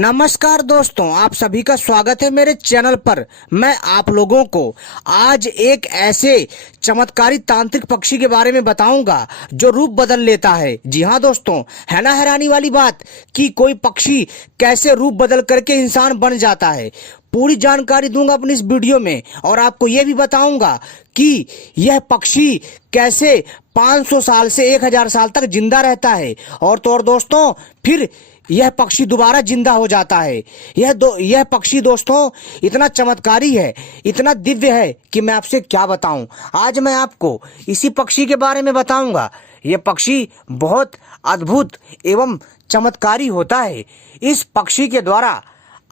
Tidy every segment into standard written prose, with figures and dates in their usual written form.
नमस्कार दोस्तों, आप सभी का स्वागत है मेरे चैनल पर। मैं आप लोगों को आज एक ऐसे चमत्कारी तांत्रिक पक्षी के बारे में बताऊंगा जो रूप बदल लेता है। जी हाँ दोस्तों, है ना हैरानी वाली बात कि कोई पक्षी कैसे रूप बदल करके इंसान बन जाता है। पूरी जानकारी दूंगा अपनी इस वीडियो में और आपको यह भी बताऊंगा कि यह पक्षी कैसे 500 साल से 1000 साल तक जिंदा रहता है और तो और दोस्तों फिर यह पक्षी दोबारा जिंदा हो जाता है। यह पक्षी दोस्तों इतना चमत्कारी है, इतना दिव्य है कि मैं आपसे क्या बताऊं। आज मैं आपको इसी पक्षी के बारे में बताऊंगा। यह पक्षी बहुत अद्भुत एवं चमत्कारी होता है। इस पक्षी के द्वारा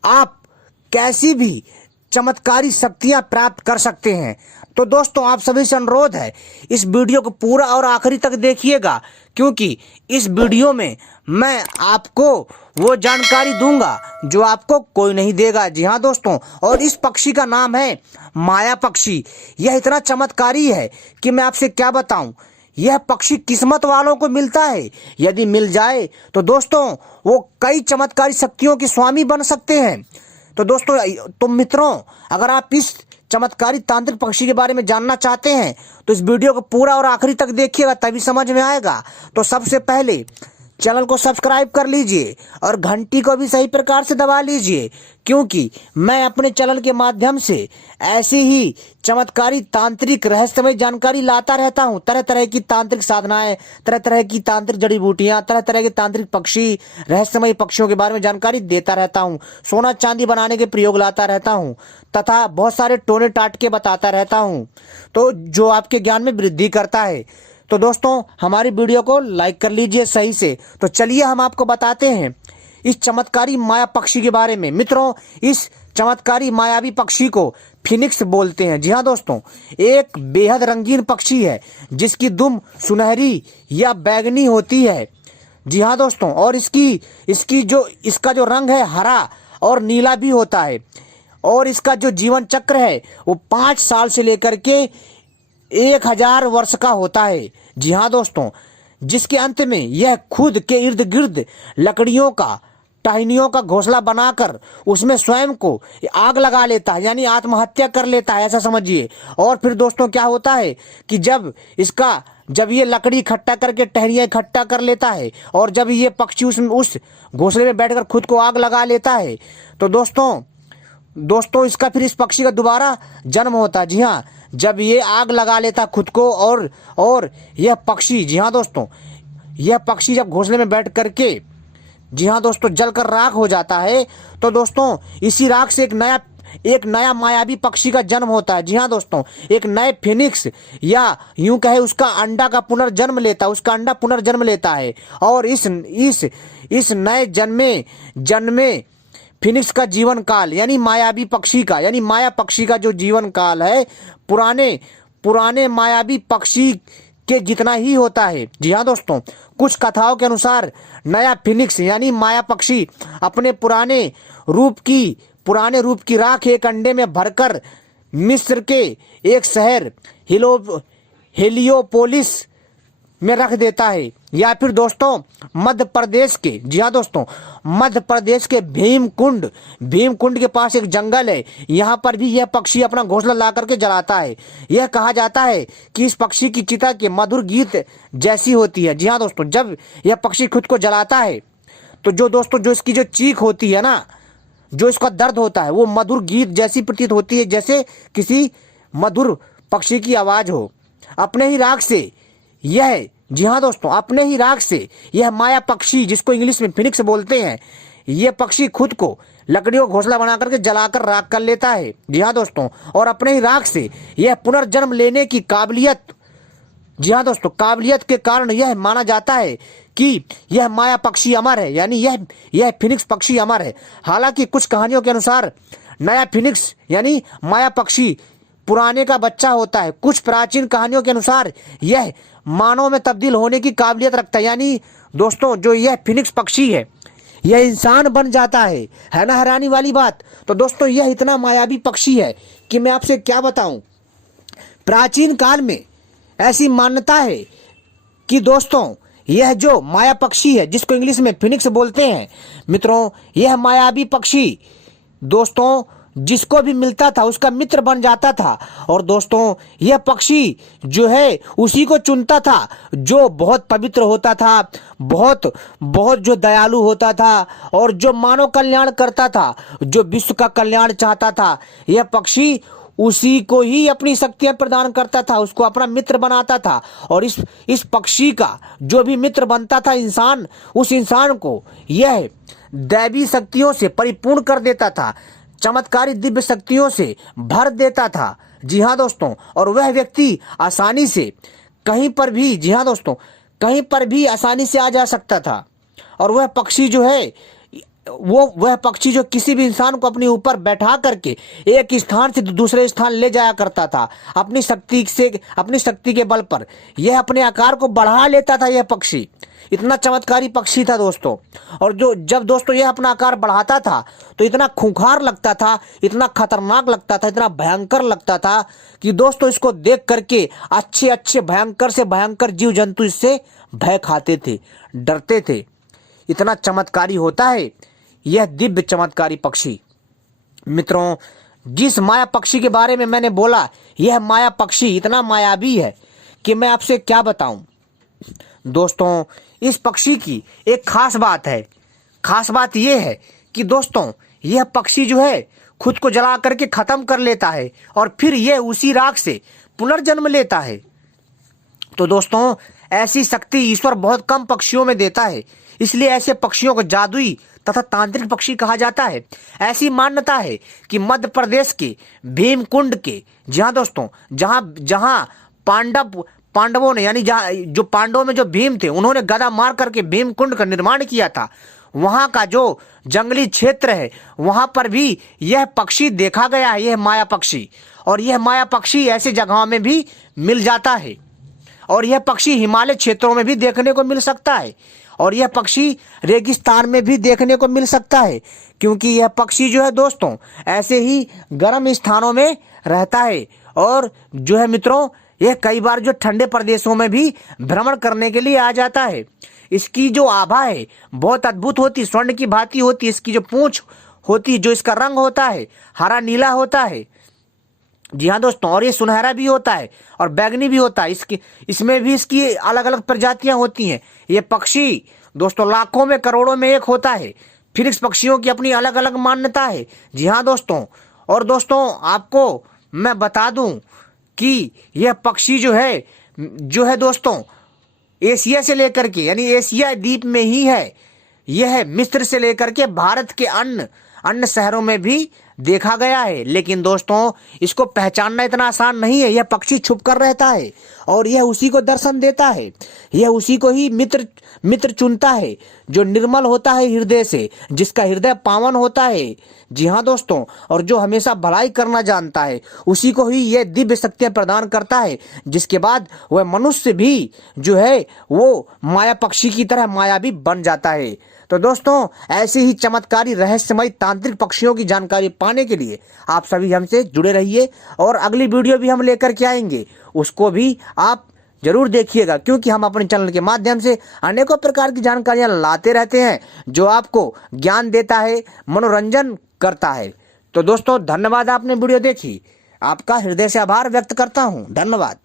आप कैसी भी चमत्कारी शक्तियां प्राप्त कर सकते हैं। तो दोस्तों आप सभी से अनुरोध है, इस वीडियो को पूरा और आखिरी तक देखिएगा, क्योंकि इस वीडियो में मैं आपको वो जानकारी दूंगा जो आपको कोई नहीं देगा। जी हाँ दोस्तों, और इस पक्षी का नाम है माया पक्षी। यह इतना चमत्कारी है कि मैं आपसे क्या बताऊं। यह पक्षी किस्मत वालों को मिलता है। यदि मिल जाए तो दोस्तों वो कई चमत्कारी शक्तियों के स्वामी बन सकते हैं। तो दोस्तों, तो मित्रों, अगर आप इस चमत्कारी तांत्रिक पक्षी के बारे में जानना चाहते हैं तो इस वीडियो को पूरा और आखिरी तक देखिएगा, तभी समझ में आएगा। तो सबसे पहले चैनल को सब्सक्राइब कर लीजिए और घंटी को भी सही प्रकार से दबा लीजिए, क्योंकि मैं अपने चैनल के माध्यम से ऐसी ही चमत्कारी तांत्रिक रहस्यमय जानकारी लाता रहता हूं। तरह तरह की तांत्रिक साधनाएं, तरह तरह की तांत्रिक जड़ी बूटियां, तरह तरह के तांत्रिक पक्षी, रहस्यमय पक्षियों के बारे में जानकारी देता रहता हूं। सोना चांदी बनाने के प्रयोग लाता रहता हूं तथा बहुत सारे टोने टाटके बताता रहता हूं, तो जो आपके ज्ञान में वृद्धि करता है। तो दोस्तों हमारी वीडियो को लाइक कर लीजिए सही से। तो चलिए हम आपको बताते हैं इस चमत्कारी माया पक्षी के बारे में। मित्रों, इस चमत्कारी मायावी पक्षी को फिनिक्स बोलते हैं। जी हाँ दोस्तों, एक बेहद रंगीन पक्षी है जिसकी दुम सुनहरी या बैंगनी होती है। जी हाँ दोस्तों, और इसका जो रंग है हरा और नीला भी होता है। और इसका जो जीवन चक्र है वो 5 साल से लेकर के 1000 वर्ष का होता है। जी हाँ दोस्तों, जिसके अंत में यह खुद के इर्द गिर्द लकड़ियों का, टहनियों का घोंसला बनाकर उसमें स्वयं को आग लगा लेता है, यानी आत्महत्या कर लेता है, ऐसा समझिए। और फिर दोस्तों क्या होता है कि जब ये लकड़ी इकट्ठा करके, टहनियां इकट्ठा कर लेता है और जब ये पक्षी उस घोंसले में बैठकर खुद को आग लगा लेता है, तो दोस्तों इसका फिर इस पक्षी का दोबारा जन्म होता है। जी हाँ, जब ये आग लगा लेता खुद को और यह पक्षी, जी हाँ दोस्तों, यह पक्षी जब घोंसले में बैठ करके, जी हाँ दोस्तों, जलकर राख हो जाता है, तो दोस्तों इसी राख से एक नया मायावी पक्षी का जन्म होता है। जी हाँ दोस्तों, एक नए फिनिक्स, या यूं कहे उसका अंडा का पुनर्जन्म लेता है, उसका अंडा पुनर्जन्म लेता है। और इस नए जन्मे फिनिक्स का जीवन काल, यानी मायावी पक्षी का, यानी माया पक्षी का जो जीवन काल है पुराने मायावी पक्षी के जितना ही होता है। जी हाँ दोस्तों, कुछ कथाओं के अनुसार नया फिनिक्स यानी माया पक्षी अपने पुराने रूप की राख एक अंडे में भरकर मिस्र के एक शहर हेलियोपोलिस में रख देता है, या फिर दोस्तों मध्य प्रदेश के, जी हाँ दोस्तों, मध्य प्रदेश के भीमकुंड के पास एक जंगल है, यहाँ पर भी यह पक्षी अपना घोंसला ला करके जलाता है। यह कहा जाता है कि इस पक्षी की चिता के मधुर गीत जैसी होती है। जी हाँ दोस्तों, जब यह पक्षी खुद को जलाता है तो जो इसकी जो चीख होती है ना, जो इसका दर्द होता है, वो मधुर गीत जैसी प्रतीत होती है, जैसे किसी मधुर पक्षी की आवाज हो। अपने ही राग से यह, जी हाँ दोस्तों, अपने ही राग से यह माया पक्षी, जिसको इंग्लिश में फिनिक्स बोलते हैं, यह पक्षी खुद को लकड़ियों घोंसला बना करके जलाकर राख कर लेता है। जी हाँ दोस्तों, और अपने ही राग से यह पुनर्जन्म लेने की काबिलियत, जी हाँ दोस्तों, काबिलियत के कारण यह माना जाता है कि यह माया पक्षी अमर है, यानी यह फिनिक्स पक्षी अमर है। हालांकि कुछ कहानियों के अनुसार नया फिनिक्स यानी माया पक्षी पुराने का बच्चा होता है। कुछ प्राचीन कहानियों के अनुसार यह मानव में तब्दील होने की काबिलियत रखता है, यानी दोस्तों जो यह फिनिक्स पक्षी है यह इंसान बन जाता है ना हैरानी वाली बात। तो दोस्तों यह इतना मायावी पक्षी है कि मैं आपसे क्या बताऊं। प्राचीन काल में ऐसी मान्यता है कि दोस्तों यह जो माया पक्षी है, जिसको इंग्लिश में फिनिक्स बोलते हैं मित्रों, यह मायावी पक्षी दोस्तों जिसको भी मिलता था उसका मित्र बन जाता था। और दोस्तों यह पक्षी जो है उसी को चुनता था जो बहुत पवित्र होता था, बहुत बहुत जो दयालु होता था और जो मानव कल्याण करता था, जो विश्व का कल्याण चाहता था। यह पक्षी उसी को ही अपनी शक्तियां प्रदान करता था, उसको अपना मित्र बनाता था। और इस पक्षी का जो भी मित्र बनता था इंसान, उस इंसान को यह दैवी शक्तियों से परिपूर्ण कर देता था, चमत्कारी दिव्य शक्तियों से भर देता था। जी हाँ दोस्तों, और वह व्यक्ति आसानी से कहीं पर भी, जी हाँ दोस्तों, कहीं पर भी आसानी से आ जा सकता था। और वह पक्षी जो है वह पक्षी जो किसी भी इंसान को अपने ऊपर बैठा करके एक स्थान से दूसरे स्थान ले जाया करता था अपनी शक्ति के बल पर। यह अपने आकार को बढ़ा लेता था। यह पक्षी इतना चमत्कारी पक्षी था दोस्तों। और जब दोस्तों यह अपना आकार बढ़ाता था तो इतना खूंखार लगता था, इतना खतरनाक लगता था, इतना भयंकर लगता था कि दोस्तों इसको देख करके अच्छे अच्छे भयंकर से भयंकर जीव जंतु इससे भय खाते थे, डरते थे। इतना चमत्कारी होता है यह दिव्य चमत्कारी पक्षी। मित्रों, जिस माया पक्षी के बारे में मैंने बोला, यह माया पक्षी इतना मायावी है कि मैं आपसे क्या बताऊं। दोस्तों इस पक्षी की एक खास बात है। खास बात यह है कि दोस्तों यह पक्षी जो है खुद को जला करके खत्म कर लेता है और फिर यह उसी राख से पुनर्जन्म लेता है। तो दोस्तों ऐसी शक्ति ईश्वर बहुत कम पक्षियों में देता है, इसलिए ऐसे पक्षियों को जादुई तथा तांत्रिक पक्षी कहा जाता है। ऐसी मान्यता है कि मध्य प्रदेश के भीमकुंड के, जहां दोस्तों जहां पांडवों ने, यानी जो पांडवों में जो भीम थे, उन्होंने गदा मार करके भीमकुंड का निर्माण किया था, वहां का जो जंगली क्षेत्र है वहां पर भी यह पक्षी देखा गया है, यह माया पक्षी। और यह माया पक्षी ऐसी जगहों में भी मिल जाता है। और यह पक्षी हिमालय क्षेत्रों में भी देखने को मिल सकता है। और यह पक्षी रेगिस्तान में भी देखने को मिल सकता है, क्योंकि यह पक्षी जो है दोस्तों ऐसे ही गर्म स्थानों में रहता है। और जो है मित्रों यह कई बार जो ठंडे प्रदेशों में भी भ्रमण करने के लिए आ जाता है। इसकी जो आभा है बहुत अद्भुत होती, स्वर्ण की भांति होती। इसकी जो पूंछ होती, जो इसका रंग होता है हरा नीला होता है। जी हाँ दोस्तों, और ये सुनहरा भी होता है और बैगनी भी होता है। इसमें भी इसकी अलग अलग प्रजातियां होती हैं। ये पक्षी दोस्तों लाखों में करोड़ों में एक होता है। फिनिक्स पक्षियों की अपनी अलग अलग मान्यता है। जी हाँ दोस्तों, और दोस्तों आपको मैं बता दूं कि यह पक्षी जो है दोस्तों एशिया से लेकर के, यानी एशिया द्वीप में ही है। यह मिस्र से लेकर के भारत के अन्य शहरों में भी देखा गया है। लेकिन दोस्तों इसको पहचानना इतना आसान नहीं है। यह पक्षी छुप कर रहता है और यह उसी को दर्शन देता है, यह उसी को ही मित्र चुनता है जो निर्मल होता है हृदय से, जिसका हृदय पावन होता है। जी हाँ दोस्तों, और जो हमेशा भलाई करना जानता है, उसी को ही यह दिव्य शक्तियां प्रदान करता है, जिसके बाद वह मनुष्य भी जो है वो माया पक्षी की तरह मायावी बन जाता है। तो दोस्तों ऐसे ही चमत्कारी रहस्यमय तांत्रिक पक्षियों की जानकारी पाने के लिए आप सभी हमसे जुड़े रहिए। और अगली वीडियो भी हम लेकर के आएंगे, उसको भी आप जरूर देखिएगा, क्योंकि हम अपने चैनल के माध्यम से अनेकों प्रकार की जानकारियां लाते रहते हैं जो आपको ज्ञान देता है, मनोरंजन करता है। तो दोस्तों धन्यवाद, आपने वीडियो देखी। आपका हृदय से आभार व्यक्त करता हूं। धन्यवाद।